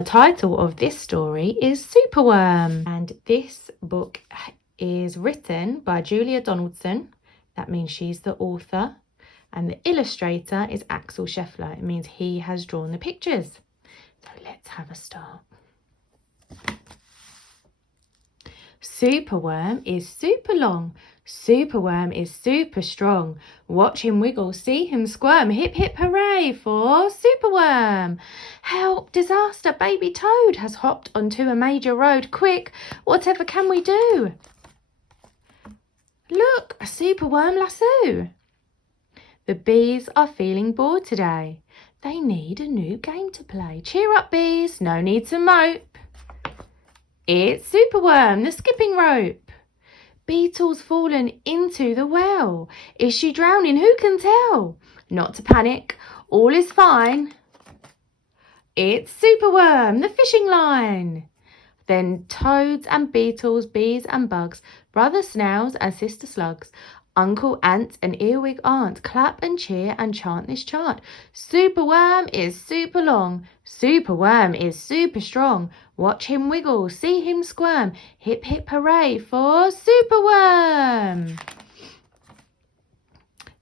The title of this story is Superworm, and this book is written by Julia Donaldson. That means she's the author, and the illustrator is Axel Scheffler. It means he has drawn the pictures. So let's have a start. Superworm is super long. Superworm is super strong. Watch him wiggle, see him squirm. Hip hip hooray for Superworm. Help, disaster, baby toad has hopped onto a major road. Quick, whatever can we do? Look, a superworm lasso. The bees are feeling bored today. They need a new game to play. Cheer up, bees, no need to mope. It's Superworm, the skipping rope. Beetle's fallen into the well. Is she drowning? Who can tell? Not to panic, all is fine. It's Superworm, the fishing line. Then toads and beetles, bees and bugs, brother snails and sister slugs, uncle ants and earwig aunt, clap and cheer and chant this chant. Superworm is super long. Superworm is super strong. Watch him wiggle, see him squirm. Hip hip hooray for Superworm.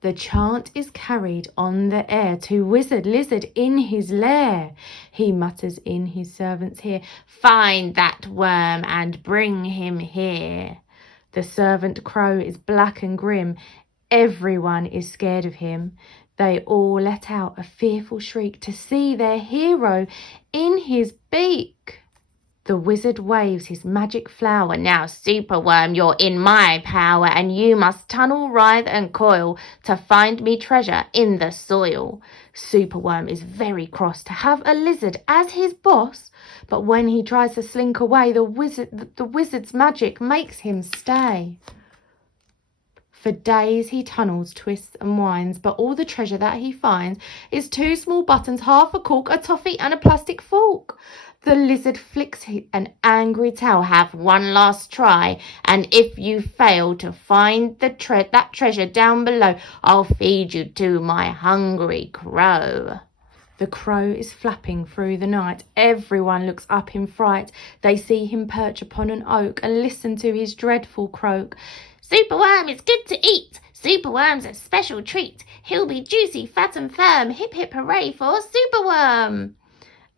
The chant is carried on the air to Wizard Lizard in his lair. He mutters in his servant's ear, find that worm and bring him here. The servant crow is black and grim. Everyone is scared of him. They all let out a fearful shriek to see their hero in his beak. The wizard waves his magic flower. Now, Superworm, you're in my power, and you must tunnel, writhe, and coil to find me treasure in the soil. Superworm is very cross to have a lizard as his boss, but when he tries to slink away, the wizard's magic makes him stay. For days he tunnels, twists and winds, but all the treasure that he finds is 2 small buttons, half a cork, a toffee and a plastic fork. The lizard flicks an angry tail. Have one last try, and if you fail to find that treasure down below, I'll feed you to my hungry crow. The crow is flapping through the night. Everyone looks up in fright. They see him perch upon an oak and listen to his dreadful croak. Superworm is good to eat. Superworm's a special treat. He'll be juicy, fat and firm. Hip hip hooray for Superworm.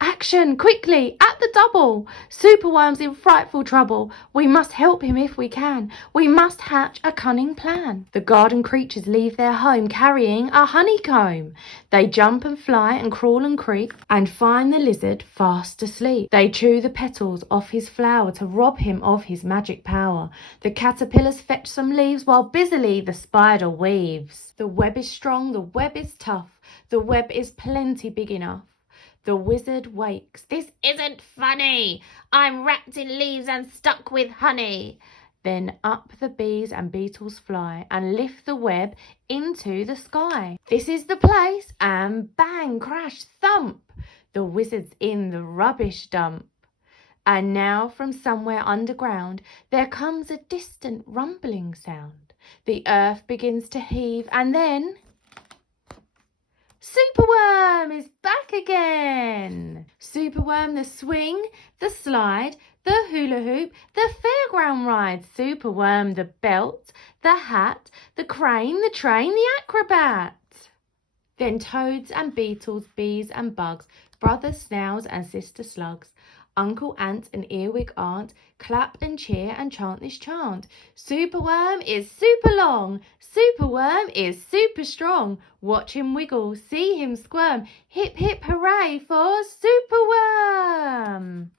Action, quickly, at the double. Superworm's in frightful trouble. We must help him if we can. We must hatch a cunning plan. The garden creatures leave their home carrying a honeycomb. They jump and fly and crawl and creep and find the lizard fast asleep. They chew the petals off his flower to rob him of his magic power. The caterpillars fetch some leaves while busily the spider weaves. The web is strong, the web is tough. The web is plenty big enough. The wizard wakes. This isn't funny. I'm wrapped in leaves and stuck with honey. Then up the bees and beetles fly and lift the web into the sky. This is the place, and bang, crash, thump. The wizard's in the rubbish dump. And now from somewhere underground there comes a distant rumbling sound. The earth begins to heave, and then Superworm is back again. Superworm, the swing, the slide, the hula hoop, the fairground ride. Superworm, the belt, the hat, the crane, the train, the acrobat. Then toads and beetles, bees and bugs, brother snails and sister slugs, uncle ant and earwig aunt, clap and cheer and chant this chant. Superworm is super long. Superworm is super strong. Watch him wiggle, see him squirm. Hip hip hooray for Superworm.